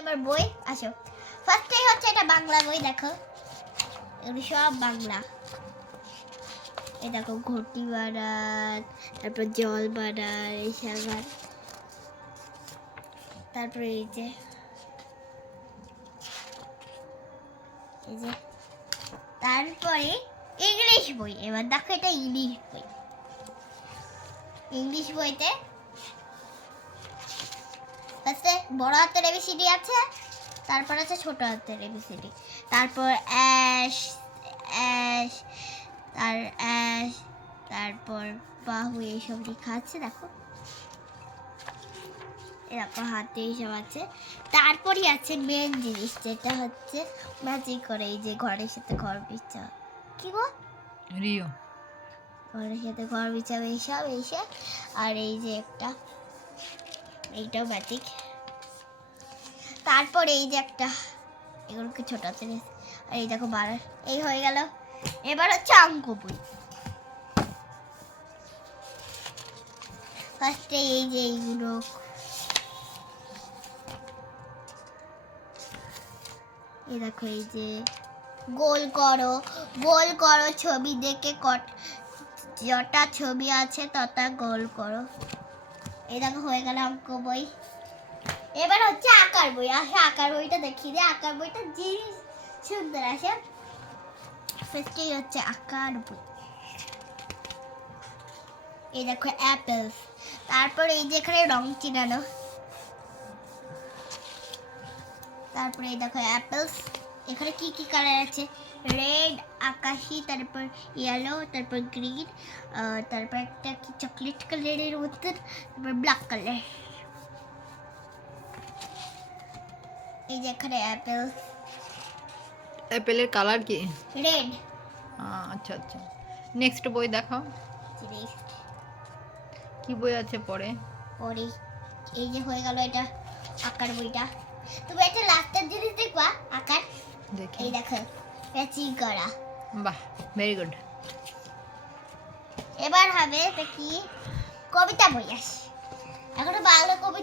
আমার বই, আসো। ফার্স্টেই হচ্ছে এটা বাংলা বই, দেখো। এগুলো সব বাংলা। এই দেখো, ঘটি বানান তারপর জল বানান এইসব আর তারপরে এই যে এই যে। তারপরে ইংলিশ বই, এবার দেখো এটা ইংলিশ বই। ইংলিশ বইতে ফার্স্টে বড় হাতের এবিসিডি আছে তারপর আছে ছোট হাতের এবিসিডি তারপর অ্যাশ অ্যাশ তার অ্যাশ তারপর বাহু এইসব লেখা আছে দেখো। এরকম হাতে এইসব আছে। তারপরই আছে মেন জিনিস যেটা হচ্ছে ম্যাজিক করে এই যে ঘরের সাথে ঘর বিছা। কি গো? রিও। ঘরের সাথে ঘর বিছাবে এইসব এইসব। আর এই যে একটা এইটাও ম্যাজিক তারপরে এই যে একটা, এগুলোকে ছোট আর এই দেখো বার, এই হয়ে গেল। এবার হচ্ছে অঙ্ক বই ফার্স্টে এই যে এইগুলো। এই দেখো এই যে, গোল করো গোল করো ছবি দেখে কট, যটা ছবি আছে তটা গোল করো। এই দেখো হয়ে গেল অঙ্ক বই এবার হচ্ছে আঁকার বই। আসে আঁকার বইটা দেখিয়ে দিই। আঁকার বইটা যে সুন্দর আসে। ফার্স্টেই হচ্ছে আঁকার বই। এই দেখো অ্যাপেল তারপর এই যে এখানে রং চিনানো। তারপরে এই দেখো অ্যাপেলস এখানে কি কি কালার আছে? রেড আকাশি, তারপর ইয়েলো তারপর গ্রিন তারপর একটা কি চকলেট কালারের মতন তারপর ব্ল্যাক কালার এই যে এখানে অ্যাপেল অ্যাপেলের কালার কি? রেড আচ্ছা আচ্ছা। নেক্সট বই দেখাও। কি বই আছে পরে? পরে। এই যে হয়ে গেল এটা আঁকার বইটা। তুমি একটা লাস্টের জিনিস দেখবা আঁকার। দেখি। এই দেখো ম্যাচিং করা। বাহ ভেরি গুড এবার হবে এটা কি? কবিতা বই আস। এখনও বাংলা কবিতা